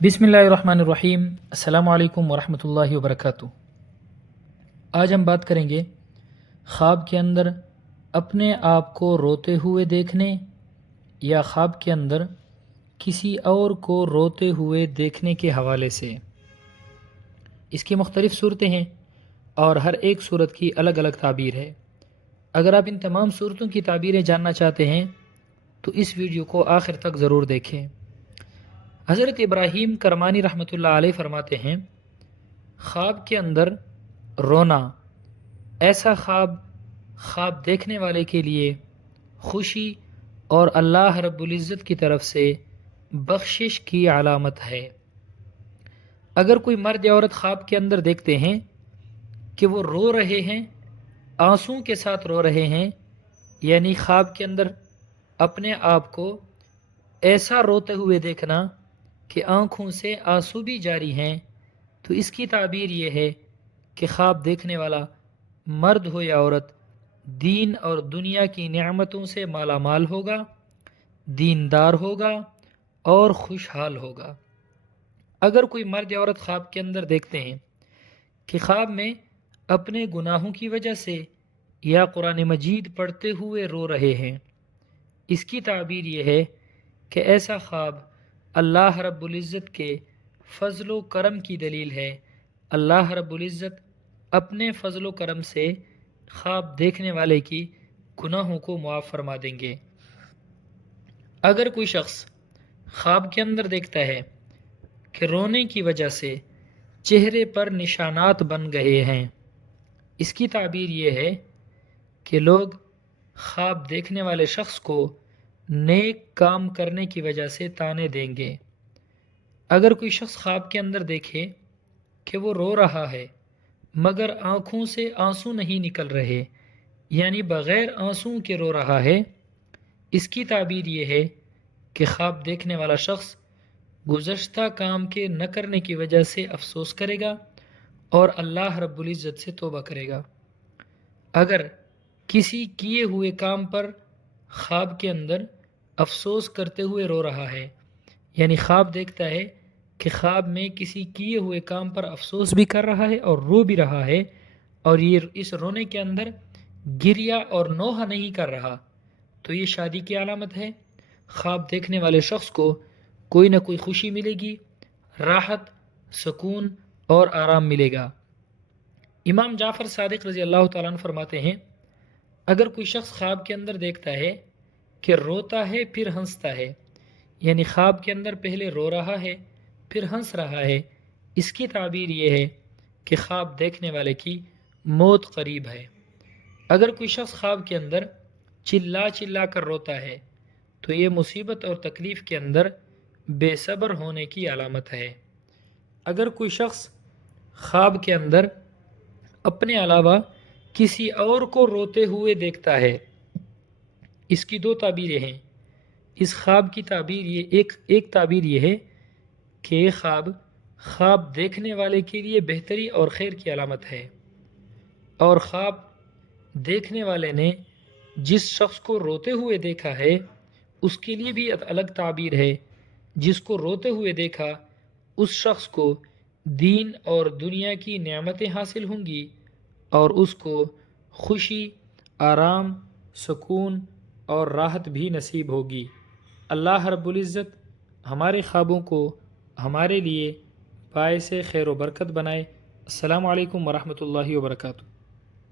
بسم اللہ الرحمن الرحیم۔ السلام علیکم ورحمۃ اللہ وبرکاتہ۔ آج ہم بات کریں گے خواب کے اندر اپنے آپ کو روتے ہوئے دیکھنے یا خواب کے اندر کسی اور کو روتے ہوئے دیکھنے کے حوالے سے۔ اس کی مختلف صورتیں ہیں اور ہر ایک صورت کی الگ الگ تعبیر ہے۔ اگر آپ ان تمام صورتوں کی تعبیریں جاننا چاہتے ہیں تو اس ویڈیو کو آخر تک ضرور دیکھیں۔ حضرت ابراہیم کرمانی رحمۃ اللہ علیہ فرماتے ہیں، خواب کے اندر رونا ایسا خواب دیکھنے والے کے لیے خوشی اور اللہ رب العزت کی طرف سے بخشش کی علامت ہے۔ اگر کوئی مرد یا عورت خواب کے اندر دیکھتے ہیں کہ وہ رو رہے ہیں، آنسوں کے ساتھ رو رہے ہیں، یعنی خواب کے اندر اپنے آپ کو ایسا روتے ہوئے دیکھنا کہ آنکھوں سے آنسو بھی جاری ہیں، تو اس کی تعبیر یہ ہے کہ خواب دیکھنے والا مرد ہو یا عورت دین اور دنیا کی نعمتوں سے مالا مال ہوگا، دیندار ہوگا اور خوشحال ہوگا۔ اگر کوئی مرد یا عورت خواب کے اندر دیکھتے ہیں کہ خواب میں اپنے گناہوں کی وجہ سے یا قرآن مجید پڑھتے ہوئے رو رہے ہیں، اس کی تعبیر یہ ہے کہ ایسا خواب اللہ رب العزت کے فضل و کرم کی دلیل ہے۔ اللہ رب العزت اپنے فضل و کرم سے خواب دیکھنے والے کی گناہوں کو معاف فرما دیں گے۔ اگر کوئی شخص خواب کے اندر دیکھتا ہے کہ رونے کی وجہ سے چہرے پر نشانات بن گئے ہیں، اس کی تعبیر یہ ہے کہ لوگ خواب دیکھنے والے شخص کو نیک کام کرنے کی وجہ سے طعنے دیں گے۔ اگر کوئی شخص خواب کے اندر دیکھے کہ وہ رو رہا ہے مگر آنکھوں سے آنسو نہیں نکل رہے، یعنی بغیر آنسوں کے رو رہا ہے، اس کی تعبیر یہ ہے کہ خواب دیکھنے والا شخص گزشتہ کام کے نہ کرنے کی وجہ سے افسوس کرے گا اور اللہ رب العزت سے توبہ کرے گا۔ اگر کسی کیے ہوئے کام پر خواب کے اندر افسوس کرتے ہوئے رو رہا ہے، یعنی خواب دیکھتا ہے کہ خواب میں کسی کیے ہوئے کام پر افسوس بھی کر رہا ہے اور رو بھی رہا ہے، اور یہ اس رونے کے اندر گریہ اور نوحہ نہیں کر رہا، تو یہ شادی کی علامت ہے۔ خواب دیکھنے والے شخص کو کوئی نہ کوئی خوشی ملے گی، راحت، سکون اور آرام ملے گا۔ امام جعفر صادق رضی اللہ تعالیٰ عنہ فرماتے ہیں، اگر کوئی شخص خواب کے اندر دیکھتا ہے کہ روتا ہے پھر ہنستا ہے، یعنی خواب کے اندر پہلے رو رہا ہے پھر ہنس رہا ہے، اس کی تعبیر یہ ہے کہ خواب دیکھنے والے کی موت قریب ہے۔ اگر کوئی شخص خواب کے اندر چلا چلا کر روتا ہے تو یہ مصیبت اور تکلیف کے اندر بے صبر ہونے کی علامت ہے۔ اگر کوئی شخص خواب کے اندر اپنے علاوہ کسی اور کو روتے ہوئے دیکھتا ہے، اس کی دو تعبیریں ہیں۔ اس خواب کی تعبیر یہ ایک تعبیر یہ ہے کہ یہ خواب دیکھنے والے کے لیے بہتری اور خیر کی علامت ہے، اور خواب دیکھنے والے نے جس شخص کو روتے ہوئے دیکھا ہے اس کے لیے بھی الگ تعبیر ہے۔ جس کو روتے ہوئے دیکھا اس شخص کو دین اور دنیا کی نعمتیں حاصل ہوں گی اور اس کو خوشی، آرام، سکون اور راحت بھی نصیب ہوگی۔ اللہ رب العزت ہمارے خوابوں کو ہمارے لیے باعث خیر و برکت بنائے۔ السلام علیکم ورحمۃ اللہ وبرکاتہ۔